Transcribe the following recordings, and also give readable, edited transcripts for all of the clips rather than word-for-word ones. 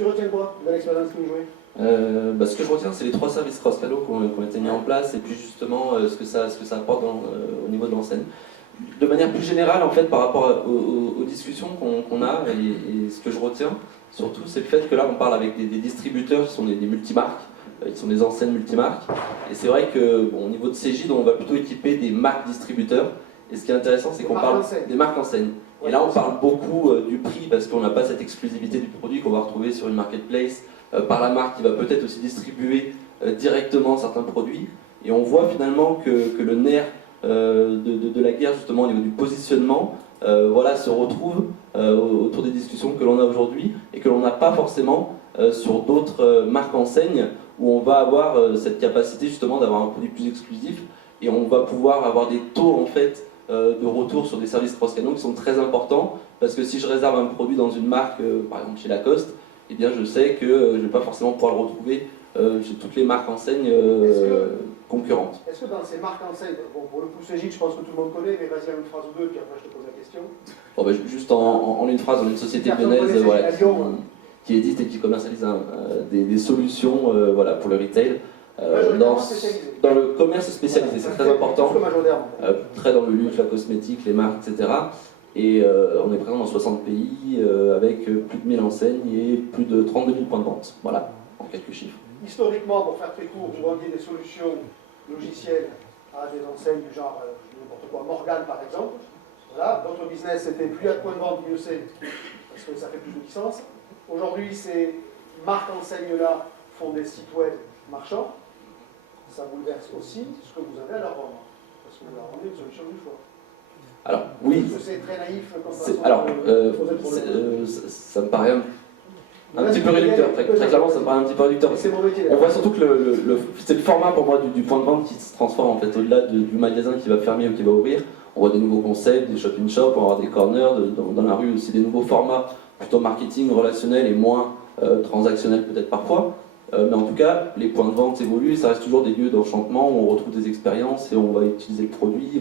Tu retiens quoi de l'expérience que vous jouez? Ce que je retiens, c'est les 3 services cross-canaux qui ont été mis en place et puis justement ce que ça apporte au niveau de l'enseigne. De manière plus générale, en fait, par rapport aux discussions qu'on a et ce que je retiens, surtout, c'est le fait que là, on parle avec des distributeurs qui sont des multimarques, qui sont des enseignes multimarques. Et c'est vrai que, bon, au niveau de Cegid, on va plutôt équiper des marques distributeurs. Et ce qui est intéressant, c'est qu'on parle des marques enseignes. Et là, on parle beaucoup du prix parce qu'on n'a pas cette exclusivité du produit qu'on va retrouver sur une marketplace par la marque qui va peut-être aussi distribuer directement certains produits. Et on voit finalement que le nerf de la guerre, justement, au niveau du positionnement, se retrouve autour des discussions que l'on a aujourd'hui et que l'on n'a pas forcément sur d'autres marques enseignes où on va avoir cette capacité justement d'avoir un produit plus exclusif et on va pouvoir avoir des taux en fait de retour sur des services cross-canaux qui sont très importants parce que si je réserve un produit dans une marque, par exemple chez Lacoste, eh bien je sais que je ne vais pas forcément pouvoir le retrouver chez toutes les marques enseignes concurrentes. Est-ce que dans ces marques enseignes, bon, pour le coup Cegid, je pense que tout le monde connaît, mais vas-y en une phrase ou deux, puis après je te pose la question. Bon, juste en une phrase, on est une société lyonnaise qui édite et qui commercialise des solutions pour le retail. Dans le commerce spécialisé, c'est très important, très dans le luxe, la cosmétique, les marques, etc. Et on est présent dans 60 pays avec plus de 1000 enseignes et plus de 32 000 points de vente. Voilà, en quelques chiffres. Historiquement, pour faire très court, vous vendiez des solutions logicielles à des enseignes du genre, n'importe quoi, Morgan par exemple. Voilà, votre business c'était plus il y a de points de vente, mieux c'est, parce que ça fait plus de licences. Aujourd'hui, ces marques enseignes-là font des sites web marchands. Ça bouleverse aussi ce que vous avez à leur vendre. Parce que vous leur vendez une solution du choix. Alors, oui. Parce que c'est très naïf quand ça me paraît un petit peu réducteur. Très clairement, ça me paraît un petit peu réducteur. On voit surtout que c'est le format pour moi du point de vente qui se transforme en fait au-delà du magasin qui va fermer ou qui va ouvrir. On voit des nouveaux concepts, des shop-in-shop, on va avoir des corners, dans la rue aussi des nouveaux formats plutôt marketing, relationnel et moins transactionnel peut-être parfois. Mais en tout cas, les points de vente évoluent et ça reste toujours des lieux d'enchantement où on retrouve des expériences et on va utiliser le produit.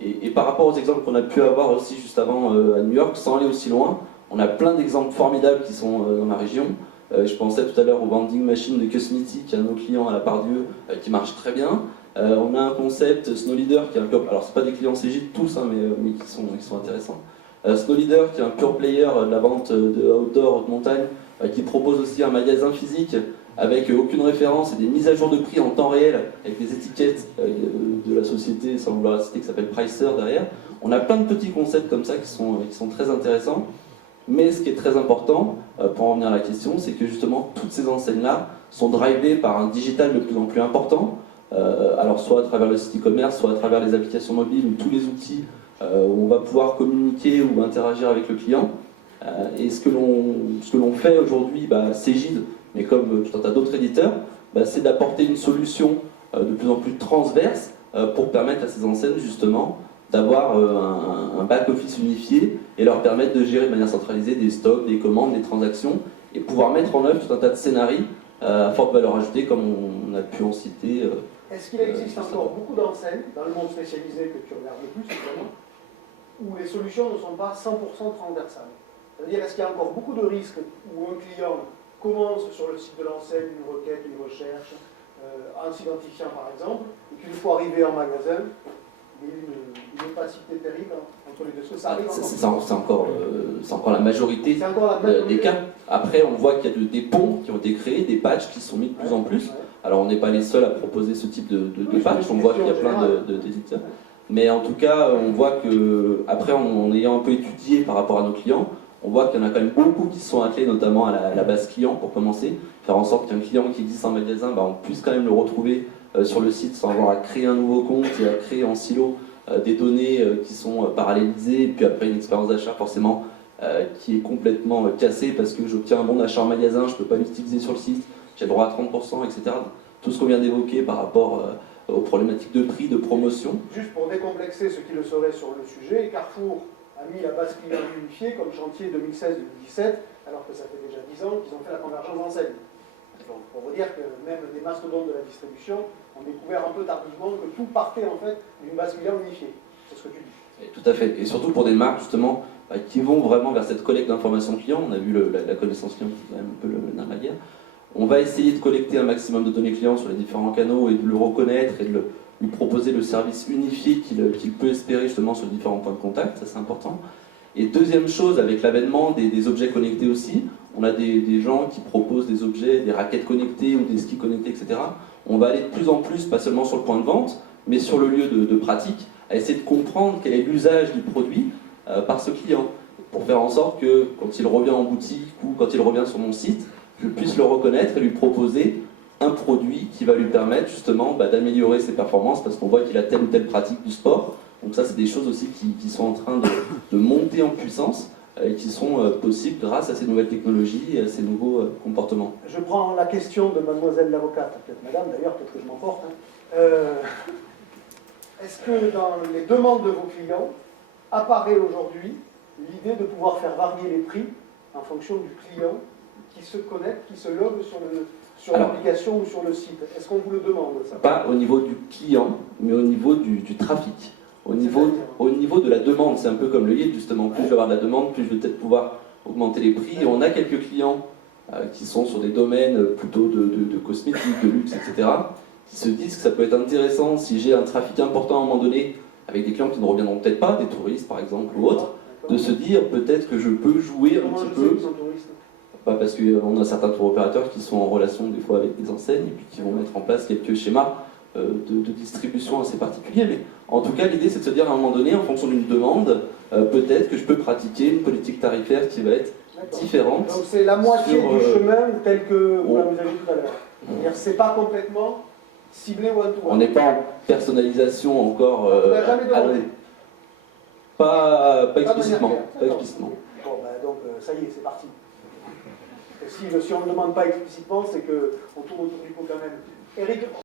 Et par rapport aux exemples qu'on a pu avoir aussi juste avant à New York, sans aller aussi loin, on a plein d'exemples formidables qui sont dans la région. Je pensais tout à l'heure au vending machine de Cosmetic, qui est un de nos clients à la Part-Dieu, qui marche très bien. On a un concept Snow Leader qui est un pure... Alors, c'est pas des clients Cegid tous, hein, mais qui sont intéressants. Snow Leader qui est un pure player de la vente de outdoor, haute montagne, qui propose aussi un magasin physique avec aucune référence et des mises à jour de prix en temps réel avec des étiquettes de la société, sans vouloir la citer, qui s'appelle Pricer derrière. On a plein de petits concepts comme ça qui sont très intéressants. Mais ce qui est très important, pour en venir à la question, c'est que justement toutes ces enseignes-là sont drivées par un digital de plus en plus important. Alors soit à travers le site e-commerce, soit à travers les applications mobiles ou tous les outils où on va pouvoir communiquer ou interagir avec le client. Et ce que l'on fait aujourd'hui, Cegid, mais comme tout un tas d'autres éditeurs, c'est d'apporter une solution de plus en plus transverse pour permettre à ces enseignes justement d'avoir un back-office unifié et leur permettre de gérer de manière centralisée des stocks, des commandes, des transactions et pouvoir mettre en œuvre tout un tas de scénarios à forte valeur ajoutée comme on a pu en citer. Est-ce qu'il existe encore beaucoup d'enseignes dans le monde spécialisé que tu regardes le plus, évidemment, où les solutions ne sont pas 100% transversales? C'est-à-dire, est-ce qu'il y a encore beaucoup de risques où un client commence sur le site de l'enseigne une requête, une recherche, en s'identifiant par exemple, et qu'une fois arrivé en magasin, il y a une opacité terrible entre les deux. C'est encore la majorité des cas. Après, on voit qu'il y a des ponts qui ont été créés, des patchs qui sont mis de plus en plus. Alors, on n'est pas les seuls à proposer ce type de patch, on voit qu'il y a plein d'éditeurs. Mais en tout cas, on voit que, après, en ayant un peu étudié par rapport à nos clients, on voit qu'il y en a quand même beaucoup qui se sont attelés, notamment à la base client pour commencer, faire en sorte qu'un client qui existe en magasin, on puisse quand même le retrouver sur le site sans avoir à créer un nouveau compte et à créer en silo des données qui sont parallélisées, et puis après une expérience d'achat forcément qui est complètement cassée parce que j'obtiens un bon achat en magasin, je ne peux pas l'utiliser sur le site, j'ai le droit à 30%, etc. Tout ce qu'on vient d'évoquer par rapport aux problématiques de prix, de promotion. Juste pour décomplexer ceux qui le sauraient sur le sujet, Carrefour a mis la base client unifiée comme chantier 2016-2017, alors que ça fait déjà 10 ans qu'ils ont fait la convergence d'enseignes. Donc, pour vous dire que même des mastodontes de la distribution ont découvert un peu tardivement que tout partait en fait d'une base client unifiée. C'est ce que tu dis. Et tout à fait. Et surtout pour des marques justement qui vont vraiment vers cette collecte d'informations clients. On a vu la connaissance client qui est quand même un peu le nerf de la guerre. On va essayer de collecter un maximum de données clients sur les différents canaux et de le reconnaître et de lui proposer le service unifié qu'il peut espérer justement sur les différents points de contact, ça c'est important. Et deuxième chose, avec l'avènement des objets connectés aussi, on a des gens qui proposent des objets, des raquettes connectées ou des skis connectés, etc. On va aller de plus en plus, pas seulement sur le point de vente, mais sur le lieu de pratique, à essayer de comprendre quel est l'usage du produit par ce client, pour faire en sorte que quand il revient en boutique ou quand il revient sur mon site, je puisse le reconnaître et lui proposer un produit qui va lui permettre justement d'améliorer ses performances parce qu'on voit qu'il a telle ou telle pratique du sport. Donc ça, c'est des choses aussi qui sont en train de monter en puissance et qui sont possibles grâce à ces nouvelles technologies et à ces nouveaux comportements. Je prends la question de mademoiselle l'avocate, peut-être madame d'ailleurs, peut-être que je m'emporte. Est-ce que dans les demandes de vos clients apparaît aujourd'hui l'idée de pouvoir faire varier les prix en fonction du client qui se connecte, qui se logue sur l'application ou sur le site? Est-ce qu'on vous le demande, ça? Pas au niveau du client, mais au niveau du trafic. Au niveau de la demande, c'est un peu comme le lead, justement. Plus je vais avoir de la demande, plus je vais peut-être pouvoir augmenter les prix. Et on a quelques clients qui sont sur des domaines plutôt de cosmétiques, de luxe, etc., qui se disent que ça peut être intéressant si j'ai un trafic important à un moment donné, avec des clients qui ne reviendront peut-être pas, des touristes par exemple ou autres, de se dire peut-être que je peux jouer un petit peu. Parce qu'on a certains tour opérateurs qui sont en relation des fois avec des enseignes et puis qui vont mettre en place quelques schémas de distribution assez particuliers. Mais en tout cas, l'idée c'est de se dire à un moment donné, en fonction d'une demande, peut-être que je peux pratiquer une politique tarifaire qui va être différente. Donc c'est la moitié du chemin tel que vous l'avez dit tout à l'heure. C'est-à-dire c'est pas complètement ciblé one-to-one. On n'est pas en personnalisation encore. On n'a jamais demandé. Pas explicitement. Pas explicitement. Bon, donc ça y est, c'est parti. Si on ne demande pas explicitement, c'est qu'on tourne autour du pot quand même. Eric,